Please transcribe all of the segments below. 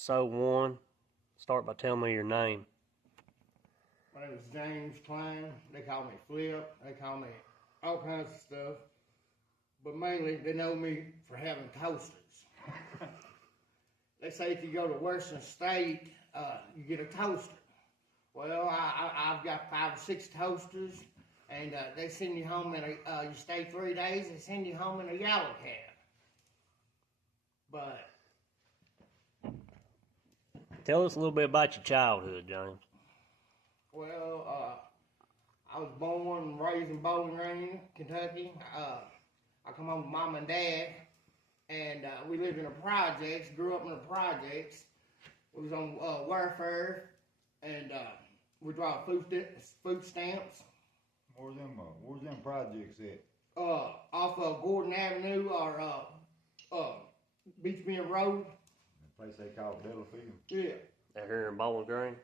episode 1. Start by telling me your name. My name is James Klein. They call me Flip. They call me all kinds of stuff. But mainly, they know me for having toasters. They say if you go to Western State, you get a toaster. Well, I've got 5 or 6 toasters, and they send you home in you stay 3 days, they send you home in a yellow cab. But Tell us a little bit about your childhood, James. well, I was born and raised in Bowling Green, Kentucky. I come home with Mom and Dad, and we lived in the projects, grew up in the projects. We was on welfare, and we draw food stamps. Where's them projects at? Off of Gordon Avenue or Beach Mill Road. The place they call Battlefield. Yeah. They're here in Bowling Green.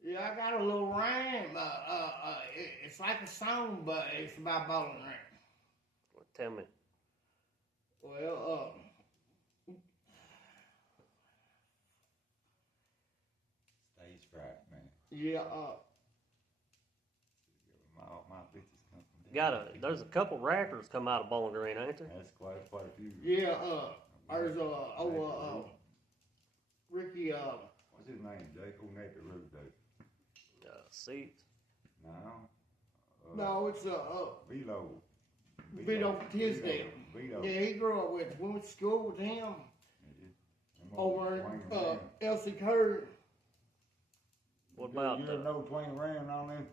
Yeah, I got a little rhyme. It's like a song, but it's about Bowling Green. Well, tell me. Well, Stage fright, man. yeah, My pictures come from there. There's a couple rappers come out of Bowling Green, ain't there? That's quite a few. yeah, there's Ricky, What's his name? Jake? Who named the road though? Seats. No. no, it's Velo. Vito Tisdale. Vito. Yeah, he grew up with, went to school with him over in Elsie Curry. What about you the... know Twain Ram on there?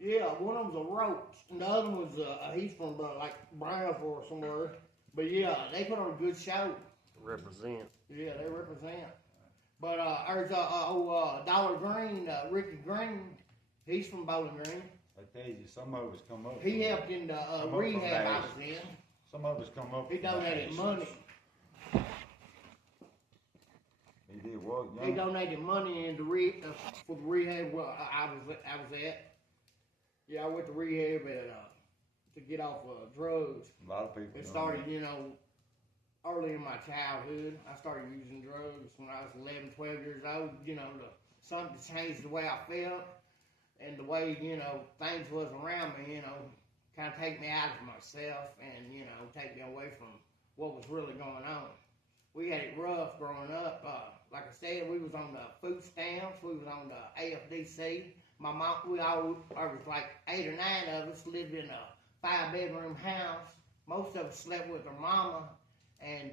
Yeah, one of them's a Roach, and the other one's he's from like Brownsville or somewhere. But yeah, they put on a good show. Represent. Yeah, they represent. But there's Dollar Green, Ricky Green. He's from Bowling Green. I tell you, some of us come up. He helped in the rehab I was in. Some of us come up. He donated money. He did what? He donated money in for the rehab where I was at. Yeah, I went to rehab to get off drugs. A lot of people. It started, early in my childhood. I started using drugs when I was 11, 12 years old, something to change the way I felt and the way, things was around me, kind of take me out of myself and, take me away from what was really going on. We had it rough growing up. Like I said, we was on the food stamps. We was on the AFDC. My mom, there was like 8 or 9 of us lived in a 5-bedroom house. Most of us slept with our mama, and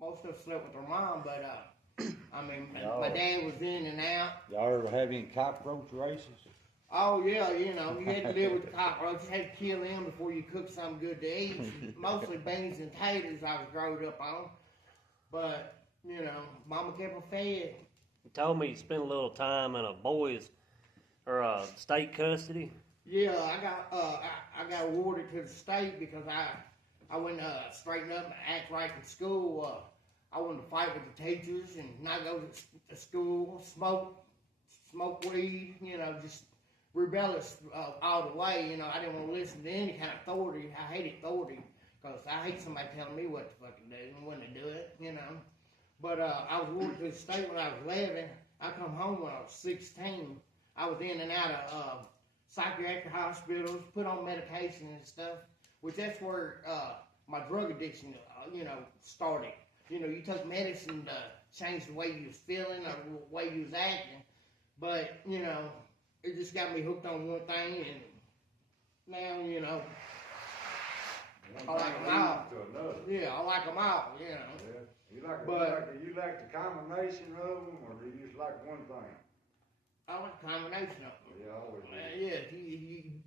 most of us slept with our mom. But my dad was in and out. Y'all ever have any cockroach races? Oh yeah, you had to live with the cockroaches. You had to kill them before you cook something good to eat. Mostly beans and taters I was growing up on. But Mama kept her fed. You told me you spent a little time in a boys or state custody. Yeah, I got awarded to the state because I went straighten up and act right in school. I wanted to fight with the teachers and not go to school, smoke weed, just rebellious all the way. I didn't want to listen to any kind of authority. I hated authority because I hate somebody telling me what to fucking do and when to do it, But I was awarded to the state when I was 11. I come home when I was 16. I was in and out of psychiatric hospitals, put on medication and stuff, which that's where my drug addiction, started. You took medicine to change the way you was feeling or the way you was acting, but, it just got me hooked on one thing, and now, I like them all. Yeah, I like them all, Yeah. You like the combination of them, or do you just like one thing? I like a combination of them. Yeah, always. Yeah, if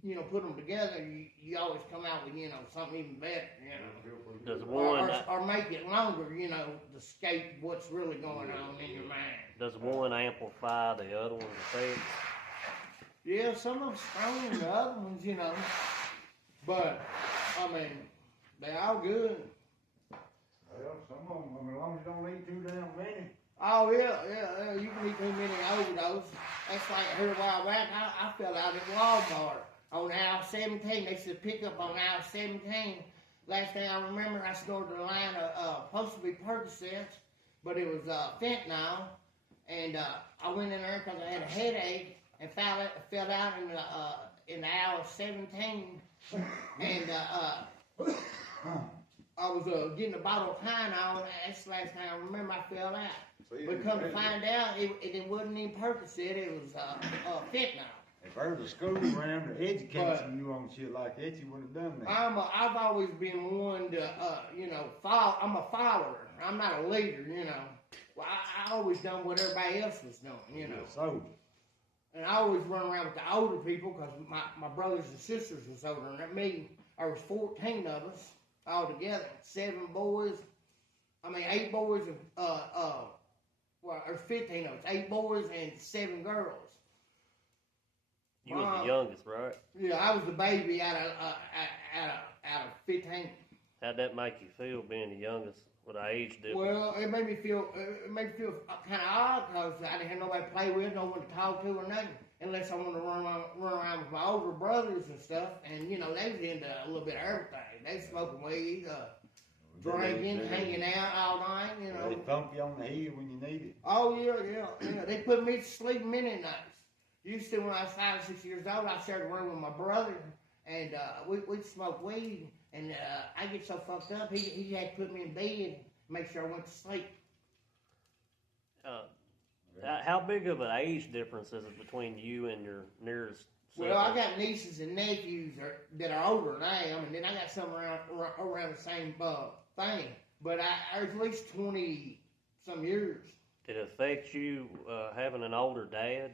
you put them together, you always come out with something even better. Does one or make it longer, to escape what's really going on in your mind. Does one amplify the other one's effects? Yeah, some of them stronger than the other ones, But they're all good. Well, some of them, as long as you don't eat too damn many. Oh, yeah, you can eat too many overdoses. That's like here a while back, I fell out at Walmart on aisle 17. They said pick up on aisle 17. last thing I remember, I snorted a line of supposed to be Percocets, but it was fentanyl. And I went in there because I had a headache and fell out in the hour 17. And I was getting a bottle of Tylenol, and that's the last time I remember I fell out. But come to find out, it wasn't even Percocet, it was fentanyl. If there was a school around to educate you on shit like that, you wouldn't have done that. I've always been one to, follow. I'm a follower. I'm not a leader, Well, I always done what everybody else was doing, So, And I always run around with the older people because my brothers and sisters was older than me. There was 14 of us all together. 8 boys and, there's 15 of us. 8 boys and 7 girls. You was the youngest, right? Yeah, I was the baby out of 15. How'd that make you feel being the youngest with the age difference? Well, it made me feel kind of odd because I didn't have nobody to play with, no one to talk to or nothing, unless I wanted to run around with my older brothers and stuff. And they was into a little bit of everything. They smoking weed, drinking, hanging out all night. They thump you on the head when you need it. Oh yeah. They put me to sleep many nights. Used to, when I was 5 or 6 years old, I shared a room with my brother, and we'd smoke weed, and I get so fucked up, he had to put me in bed and make sure I went to sleep. How big of an age difference is it between you and your nearest sibling? Well, I got nieces and nephews that are older than I am, and then I got some around the same thing, but I was at least 20-some years. Did it affect you having an older dad?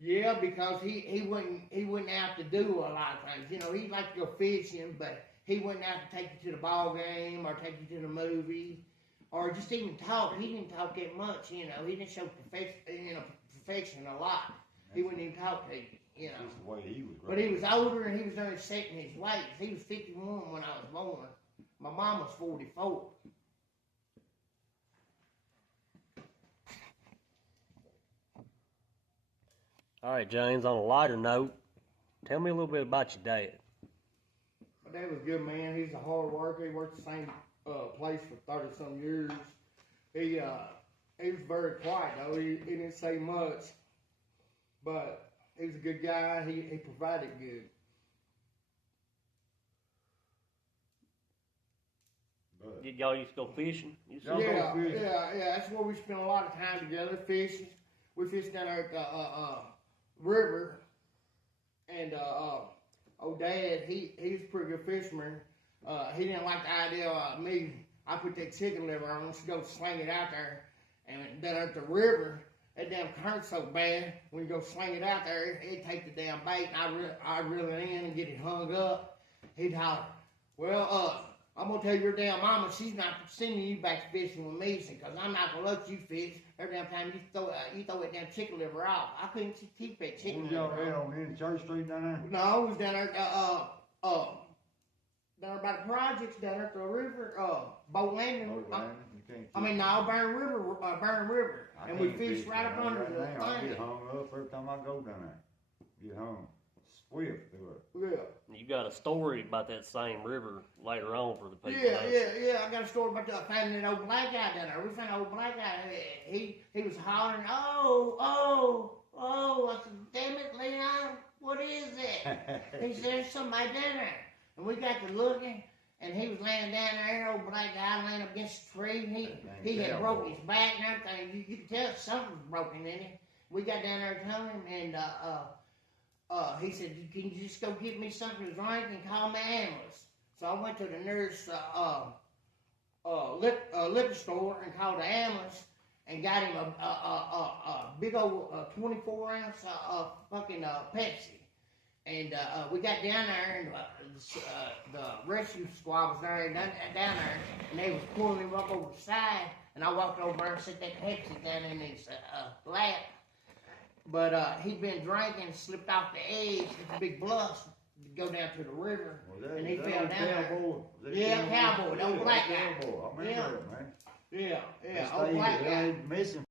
Yeah, because he wouldn't have to do a lot of things. He'd like to go fishing, but he wouldn't have to take you to the ball game or take you to the movie or just even talk. He didn't talk that much. He didn't show perfection a lot. He wouldn't even talk to you. Just the way he was. But he was older and he was only set in his ways. He was 51 when I was born. My mom was 44. All right, James, on a lighter note, tell me a little bit about your dad. My dad was a good man. He was a hard worker. He worked the same place for 30-some years. He was very quiet, though. He didn't say much. But he was a good guy. He provided good. Did y'all used to go fishing? Yeah. That's where we spent a lot of time together, fishing. We fished down there at the river, and old Dad, he was a pretty good fisherman. He didn't like the idea of me. I put that chicken liver on, to go sling it out there, and down at the river, that damn current's so bad. When you go sling it out there, it'd take the damn bait, and I'd reel it in and get it hung up. He'd holler, "Well, I'm gonna tell your damn mama she's not sending you back fishing with me, because I'm not gonna let you fish. Every damn time you throw that damn chicken liver off. I couldn't keep that chicken liver." Y'all at on in Church Street down there? No, it was down there down by the projects down there at the river, boat landing. Burn River. And we fished right up under the thing. I get hung up every time I go down there. Get hung swift through it. Yeah. You got a story about that same river later on for the people. Yeah. I got a story about finding an old black guy down there. We found an old black guy. He was hollering, oh. I said, "Damn it, Leon, what is that?" He said, "There's somebody down there." And we got to looking, and he was laying down there, old black guy laying up against a tree. He had broke his back and everything. You could tell something was broken in him. We got down there to tell him, and he said, "Can you just go get me something to drink and call my ambulance?" So I went to the nearest liquor store and called the ambulance and got him a big old 24-ounce fucking Pepsi. And we got down there, and the rescue squad was down there, and they was pulling him up over the side. And I walked over there and set that Pepsi down in his lap. But he'd been drinking and slipped off the edge. It's a big bluff to go down to the river, and he fell down there. Yeah, cowboy, the old black guy. I remember it, man. Yeah, old black guy. Missing